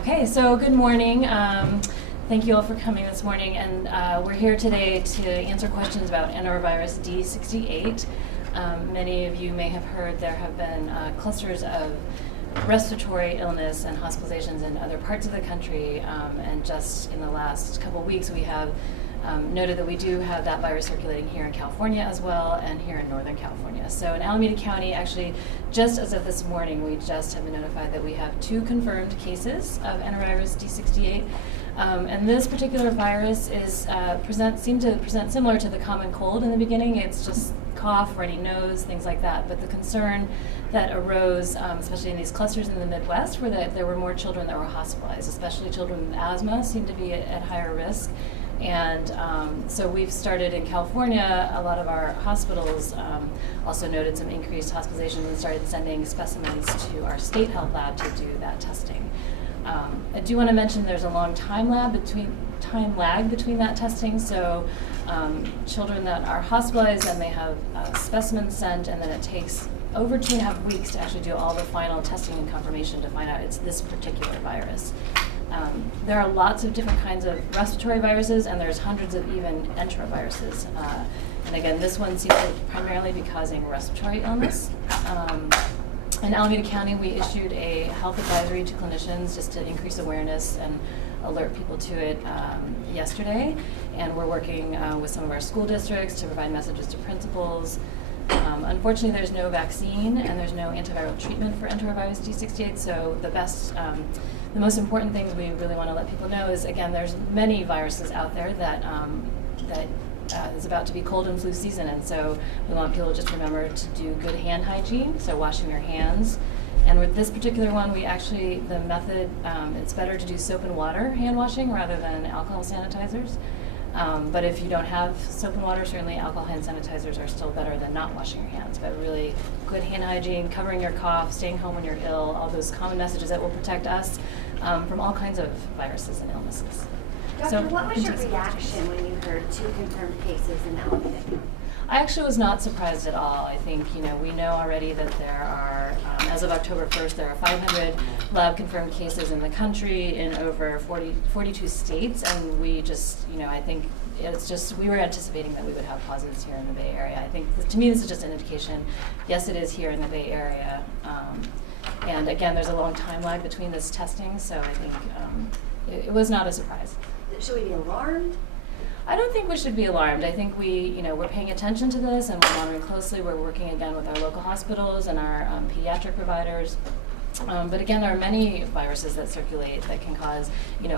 Okay, so good morning. Thank you all for coming this morning, and we're here today to answer questions about Enterovirus D68. Many of you may have heard there have been clusters of respiratory illness and hospitalizations in other parts of the country, and just in the last couple of weeks we have noted that we do have that virus circulating here in California as well, and here in Northern California. So in Alameda County, actually, just as of this morning, we just have been notified that we have 2 confirmed cases of Enterovirus D68. And this particular virus is seemed to present similar to the common cold in the beginning. It's just cough, runny nose, things like that. But the concern that arose, especially in these clusters in the Midwest, were that there were more children that were hospitalized, especially children with asthma seem to be at higher risk. And so we've started in California, a lot of our hospitals also noted some increased hospitalizations and started sending specimens to our state health lab to do that testing. I do want to mention there's a long time lag between that testing, so children that are hospitalized and they have specimens sent, and then it takes over 2.5 weeks to actually do all the final testing and confirmation to find out it's this particular virus. There are lots of different kinds of respiratory viruses, and there's hundreds of even enteroviruses. And again, this one seems to primarily be causing respiratory illness. In Alameda County, we issued a health advisory to clinicians just to increase awareness and alert people to it yesterday. And we're working with some of our school districts to provide messages to principals. Unfortunately, there's no vaccine and there's no antiviral treatment for Enterovirus D68, so the most important things we really want to let people know is, again, there's many viruses out there that is about to be cold and flu season, and so we want people to just remember to do good hand hygiene, so washing your hands. And with this particular one, the method, it's better to do soap and water hand washing rather than alcohol sanitizers. But if you don't have soap and water, certainly alcohol hand sanitizers are still better than not washing your hands. But really good hand hygiene, covering your cough, staying home when you're ill, all those common messages that will protect us from all kinds of viruses and illnesses. Doctor, what was your reaction when you heard 2 confirmed cases in Alameda? I actually was not surprised at all. I think, we know already that there are, as of October 1st, there are 500 lab-confirmed cases in the country in over 42 states, and we just, I think it's just, we were anticipating that we would have positives here in the Bay Area. I think, to me, this is just an indication, yes, it is here in the Bay Area, and again, there's a long time lag between this testing, so I think it was not a surprise. Should we be alarmed? I don't think we should be alarmed. I think we're paying attention to this and we're monitoring closely. We're working again with our local hospitals and our pediatric providers. But again, there are many viruses that circulate that can cause,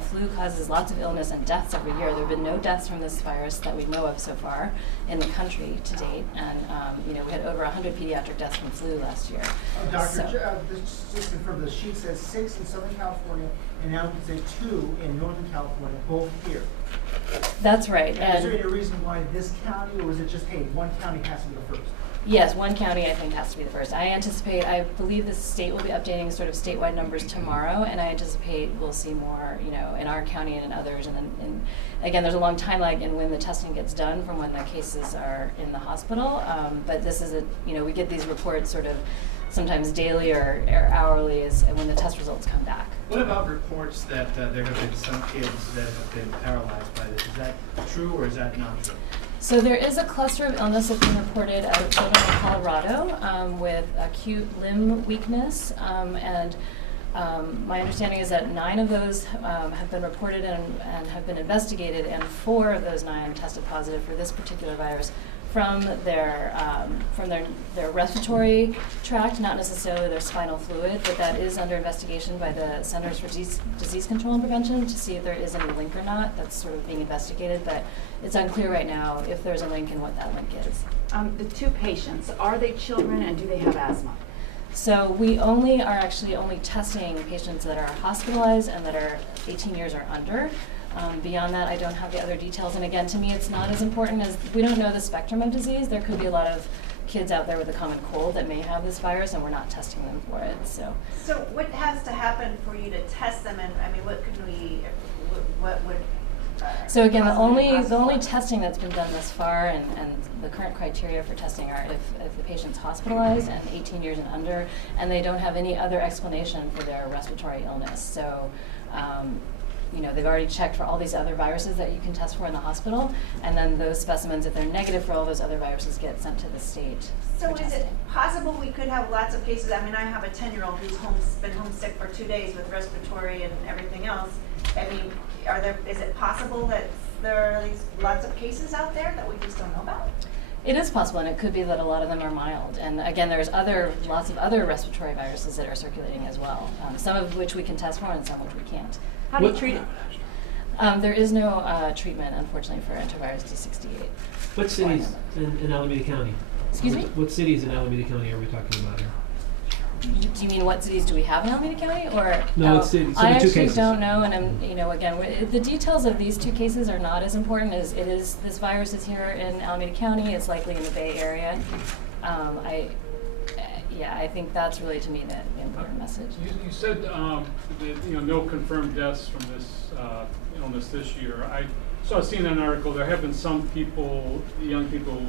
flu causes lots of illness and deaths every year. There have been no deaths from this virus that we know of so far in the country to date. And, we had over 100 pediatric deaths from flu last year. Doctor, just confirm, the sheet says 6 in Southern California, and now we say 2 in Northern California, both here. That's right. And is there any reason why this county, or is it just, hey, one county has to be the first? Yes, one county I think has to be the first. I believe the state will be updating sort of statewide numbers tomorrow, and I anticipate we'll see more, in our county and in others. And then, again, there's a long time lag in when the testing gets done from when the cases are in the hospital. But this is we get these reports sort of sometimes daily or hourly when the test results come back. What about reports that there have been some kids that have been paralyzed by this? Is that true or is that not true? So there is a cluster of illness that's been reported out of children in Colorado with acute limb weakness, and my understanding is that 9 of those have been reported and have been investigated, and 4 of those 9 tested positive for this particular virus from their respiratory tract, not necessarily their spinal fluid, but that is under investigation by the Centers for Disease Control and Prevention to see if there is any link or not. That's sort of being investigated, but it's unclear right now if there's a link and what that link is. The 2 patients, are they children and do they have asthma? So we are actually only testing patients that are hospitalized and that are 18 years or under. Beyond that, I don't have the other details. And again, to me, it's not as important as we don't know the spectrum of disease. There could be a lot of kids out there with a common cold that may have this virus, and we're not testing them for it. So what has to happen for you to test them? And I mean, what would So again, the possibly only testing that's been done thus far, and the current criteria for testing are if the patient's hospitalized and 18 years and under, and they don't have any other explanation for their respiratory illness. So, they've already checked for all these other viruses that you can test for in the hospital, and then those specimens, if they're negative for all those other viruses, get sent to the state. So for is testing. it possible we could have lots of cases? I mean, I have a 10-year-old who's been homesick for 2 days with respiratory and everything else. I mean, is it possible that there are lots of cases out there that we just don't know about? It is possible, and it could be that a lot of them are mild. And again, there's lots of other respiratory viruses that are circulating as well, some of which we can test for and some which we can't. How do you treat it? There is no treatment, unfortunately, for enterovirus D68. What cities in Alameda County? Excuse me? What cities in Alameda County are we talking about here? Do you mean what cities do we have in Alameda County, or No, what cities? So I the two actually cases. don't know, and the details of these two cases are not as important as it is. This virus is here in Alameda County. It's likely in the Bay Area. I think that's really to me the important message. You said that no confirmed deaths from this illness this year. I saw a CNN article. There have been some people, young people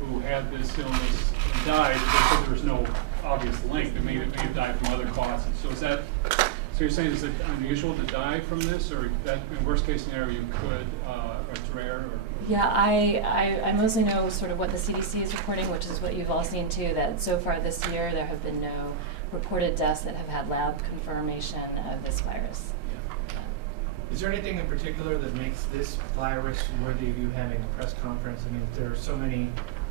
who had this illness and died. They said there was no obvious link. They may have died from other causes. So you're saying is it unusual to die from this, or that in worst case scenario you could, or it's rare? Or? Yeah, I mostly know sort of what the CDC is reporting, which is what you've all seen too, that so far this year there have been no reported deaths that have had lab confirmation of this virus. Is there anything in particular that makes this virus worthy of you having a press conference? I mean, there are so many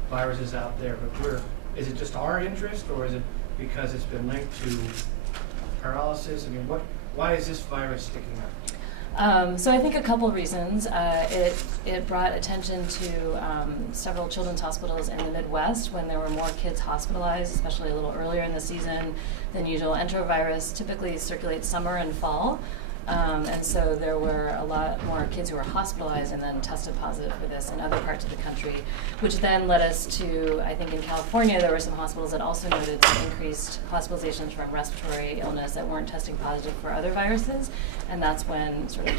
viruses out there, but is it just our interest, or is it because it's been linked to paralysis? I mean, why is this virus sticking out? So I think a couple reasons. It brought attention to several children's hospitals in the Midwest when there were more kids hospitalized, especially a little earlier in the season than usual. Enterovirus typically circulates summer and fall. And so there were a lot more kids who were hospitalized and then tested positive for this in other parts of the country, which then led us to, I think in California, there were some hospitals that also noted some increased hospitalizations from respiratory illness that weren't testing positive for other viruses. And that's when sort of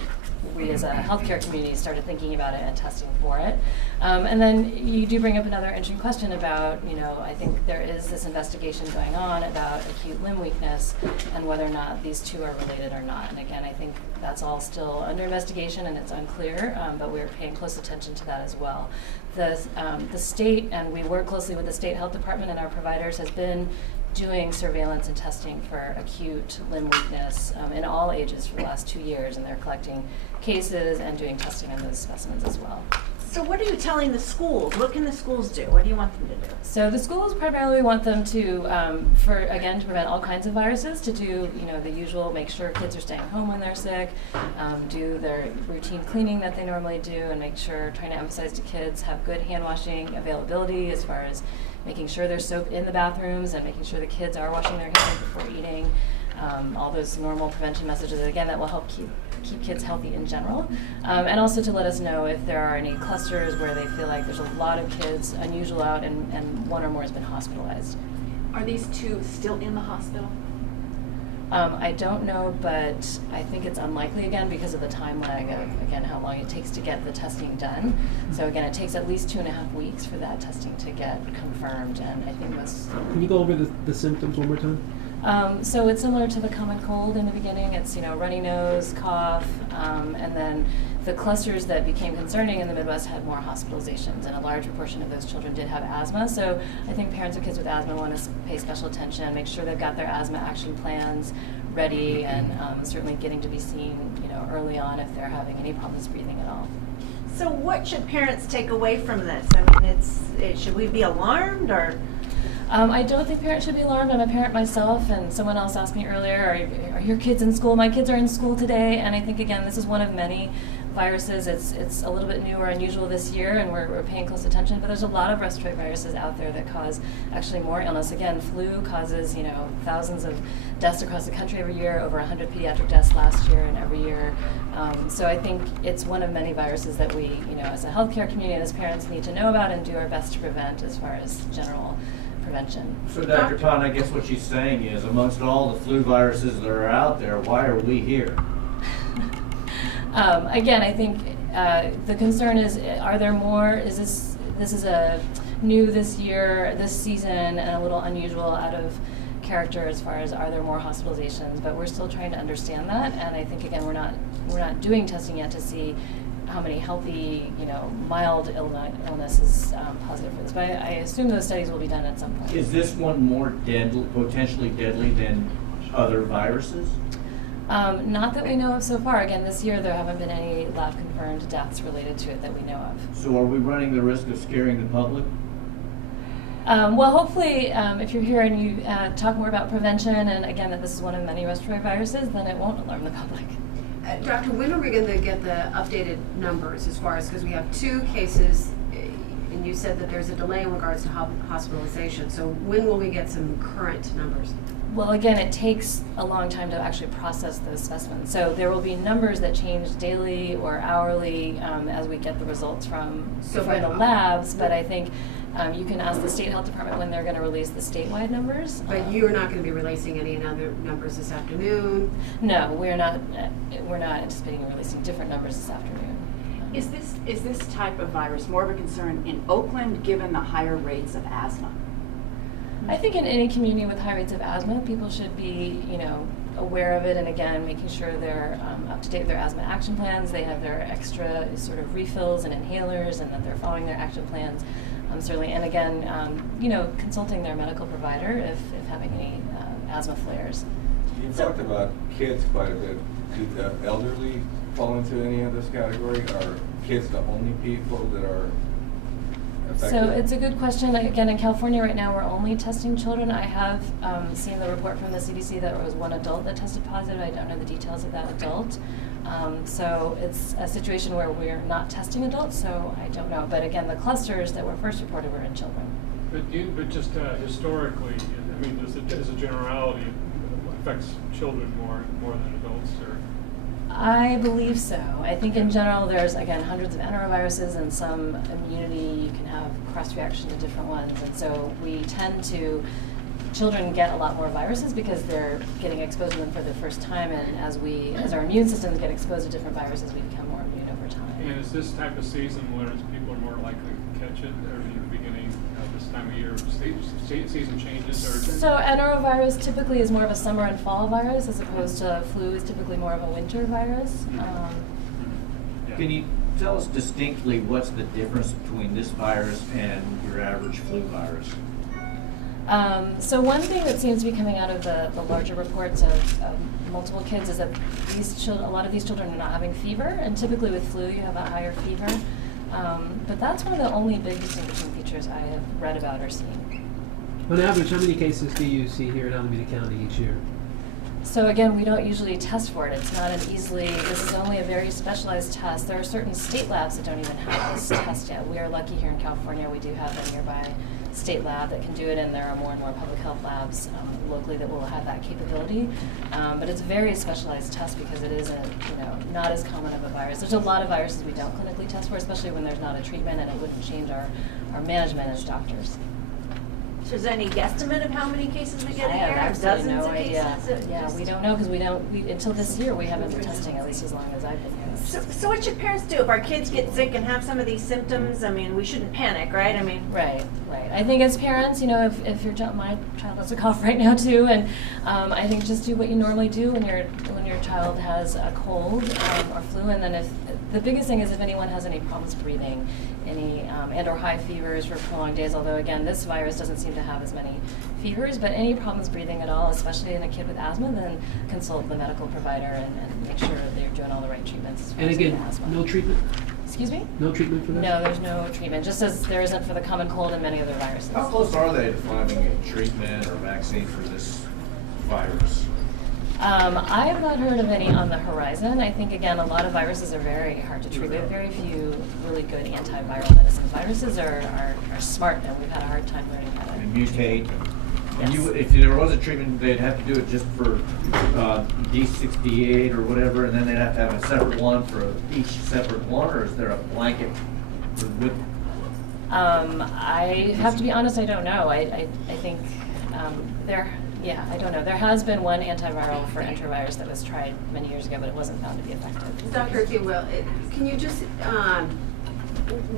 we as a healthcare community started thinking about it and testing for it. And then you do bring up another interesting question about, I think there is this investigation going on about acute limb weakness and whether or not these two are related or not. And again, I think that's all still under investigation and it's unclear, but we're paying close attention to that as well. The state, and we work closely with the state health department and our providers, has been doing surveillance and testing for acute limb weakness in all ages for the last 2 years, and they're collecting cases and doing testing on those specimens as well. So what are you telling the schools? What can the schools do? What do you want them to do? So the schools primarily want them to, to prevent all kinds of viruses, to do, the usual, make sure kids are staying home when they're sick, do their routine cleaning that they normally do, and make sure, trying to emphasize to kids, have good hand washing availability as far as making sure there's soap in the bathrooms and making sure the kids are washing their hands before eating. All those normal prevention messages, again, that will help keep kids healthy in general. And also to let us know if there are any clusters where they feel like there's a lot of kids unusual out and one or more has been hospitalized. Are these two still in the hospital? I don't know, but I think it's unlikely again because of the time lag of, again, how long it takes to get the testing done. So again, it takes at least 2.5 weeks for that testing to get confirmed, and I think most... Can you go over the symptoms one more time? So it's similar to the common cold in the beginning. It's, runny nose, cough, and then the clusters that became concerning in the Midwest had more hospitalizations, and a large proportion of those children did have asthma. So I think parents of kids with asthma want to pay special attention, make sure they've got their asthma action plans ready, and certainly getting to be seen, early on if they're having any problems breathing at all. So what should parents take away from this? I mean, should we be alarmed or? I don't think parents should be alarmed. I'm a parent myself, and someone else asked me earlier, are your kids in school? My kids are in school today, and I think, again, this is one of many viruses. It's a little bit new or unusual this year, and we're paying close attention, but there's a lot of respiratory viruses out there that cause actually more illness. Again, flu causes, thousands of deaths across the country every year, over 100 pediatric deaths last year and every year. So I think it's one of many viruses that we, as a healthcare community and as parents need to know about and do our best to prevent as far as general prevention. So Dr. Todd, I guess what she's saying is, amongst all the flu viruses that are out there, why are we here? Again, I think The concern is, are there more, this is a new this year, this season, and a little unusual out of character as far as are there more hospitalizations, but we're still trying to understand that, and I think again we're not doing testing yet to see how many healthy, mild illness is positive for this. But I assume those studies will be done at some point. Is this one more deadly, potentially deadly than other viruses? Not that we know of so far. Again, this year there haven't been any lab confirmed deaths related to it that we know of. So are we running the risk of scaring the public? Well, hopefully, if you're here and you talk more about prevention, and again that this is one of many respiratory viruses, then it won't alarm the public. Doctor, when are we going to get the updated numbers as far as, because we have 2 cases, and you said that there's a delay in regards to hospitalization. So when will we get some current numbers? Well, again, it takes a long time to actually process those specimens. So there will be numbers that change daily or hourly as we get the results from the labs. But I think you can ask the state health department when they're going to release the statewide numbers. But you're not going to be releasing any other numbers this afternoon? No, we're not. We're not anticipating releasing different numbers this afternoon. Is this type of virus more of a concern in Oakland, given the higher rates of asthma? I think in any community with high rates of asthma, people should be, aware of it, and again, making sure they're up to date with their asthma action plans. They have their extra sort of refills and inhalers, and that they're following their action plans. Certainly, and again, consulting their medical provider if having any asthma flares. You talked about kids quite a bit. Do the elderly fall into any of this category? Are kids the only people that are affected? So it's a good question. Again, in California right now, we're only testing children. I have seen the report from the CDC that it was one adult that tested positive. I don't know the details of that adult. So it's a situation where we're not testing adults, so I don't know. But again, the clusters that were first reported were in children. But just historically, I mean, as a generality, it affects children more than adults, or? I believe so. I think in general there's, again, hundreds of enteroviruses, and some immunity, you can have cross-reaction to different ones. And so we tend to, children get a lot more viruses because they're getting exposed to them for the first time, and as our immune systems get exposed to different viruses, we become more immune over time. And is this type of season where people are more likely to catch it, or in the beginning of this time of year, season changes? Or So enterovirus typically is more of a summer and fall virus, as opposed to flu is typically more of a winter virus. Can you tell us distinctly what's the difference between this virus and your average flu virus? So one thing that seems to be coming out of the larger reports of multiple kids is that a lot of these children are not having fever, and typically with flu you have a higher fever. But that's one of the only big distinguishing features I have read about or seen. On average, how many cases do you see here in Alameda County each year? So again, we don't usually test for it. It's not an this is only a very specialized test. There are certain state labs that don't even have this test yet. We are lucky here in California, we do have a nearby state lab that can do it, and there are more and more public health labs locally that will have that capability. But it's a very specialized test because it isn't, not as common of a virus. There's a lot of viruses we don't clinically test for, especially when there's not a treatment, and it wouldn't change our management as doctors. So is there any guesstimate of how many cases we get a year? I have absolutely Dozens no of idea. cases? Yeah, we don't know because until this year we haven't been testing, at least as long as I've been here. So what should parents do if our kids get sick and have some of these symptoms? I mean, we shouldn't panic, right? I mean, Right. I think as parents, if your my child has a cough right now too, and I think just do what you normally do when your child has a cold or flu, and then if the biggest thing is if anyone has any problems breathing, any and or high fevers for prolonged days. Although again, this virus doesn't seem to have as many fevers, but any problems breathing at all, especially in a kid with asthma, then consult the medical provider and make sure that they're doing all the right treatments. And again, no treatment? Excuse me? No treatment for that? No, there's no treatment, just as there isn't for the common cold and many other viruses. How close are they to finding a treatment or vaccine for this virus? I have not heard of any on the horizon. I think, again, a lot of viruses are very hard to treat. We have very few really good antiviral medicines. Viruses are smart, and we've had a hard time learning how to Mutate. And Yes. if there was a treatment, they'd have to do it just for D68 or whatever, and then they'd have to have a separate one for each separate one, or is there a blanket with? I have to be honest, I don't know. I think Yeah, I don't know. There has been one antiviral for enterovirus that was tried many years ago, but it wasn't found to be effective. Dr. if you will, can you just,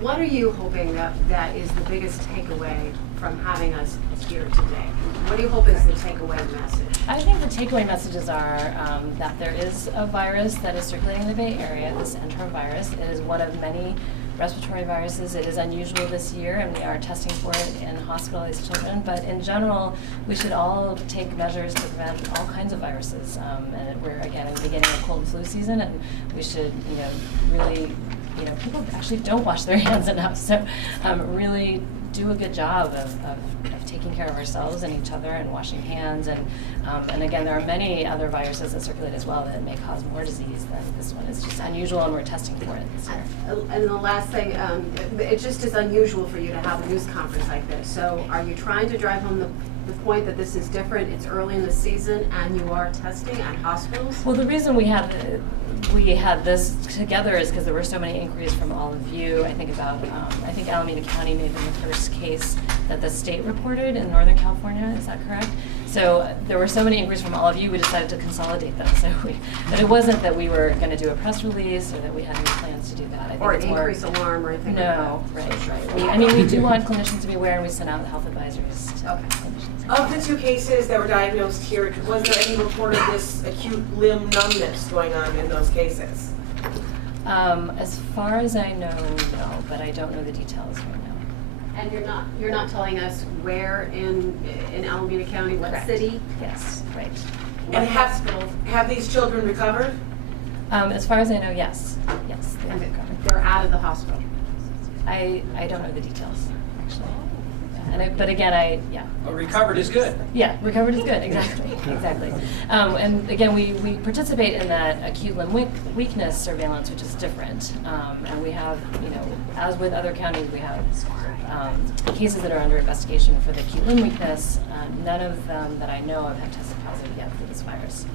what are you hoping that is the biggest takeaway from having us here today? What do you hope is the takeaway message? I think the takeaway messages are that there is a virus that is circulating in the Bay Area, this enterovirus. It is one of many respiratory viruses. It is unusual this year, and we are testing for it in hospitalized children. But in general, we should all take measures to prevent all kinds of viruses. And we're, again, in the beginning of cold and flu season, and we should, really, people actually don't wash their hands enough. So really do a good job of taking care of ourselves and each other and washing hands. And again, there are many other viruses that circulate as well that may cause more disease than this one. It's just unusual, and we're testing for it this year. And the last thing, it just is unusual for you to have a news conference like this. So are you trying to drive home the point that this is different, it's early in the season, and you are testing at hospitals? Well, the reason we had this together is because there were so many inquiries from all of you. I think Alameda County may have been the first case that the state reported in Northern California. Is that correct? So there were so many inquiries from all of you, we decided to consolidate them. But it wasn't that we were going to do a press release or that we had any plans to do that. I think Or it's increase alarm or anything No, like that? right. We do want clinicians to be aware, and we send out health advisories to Okay. clinicians. Of the 2 cases that were diagnosed here, was there any report of this acute limb numbness going on in those cases? As far as I know, no, but I don't know the details right now. And you're not telling us where in Alameda County, what Correct. city? Yes, right. What And hospital? have these children recovered? As far as I know, yes. Yes, they have And recovered. they're out of the hospital? I don't know the details, actually. Yeah, but again, But recovered is good. Yeah, recovered is good, exactly, exactly. And again, we participate in that acute limb weakness surveillance, which is different. And we have, as with other counties, we have cases that are under investigation for the acute limb weakness. None of them that I know of have tested positive yet for this virus.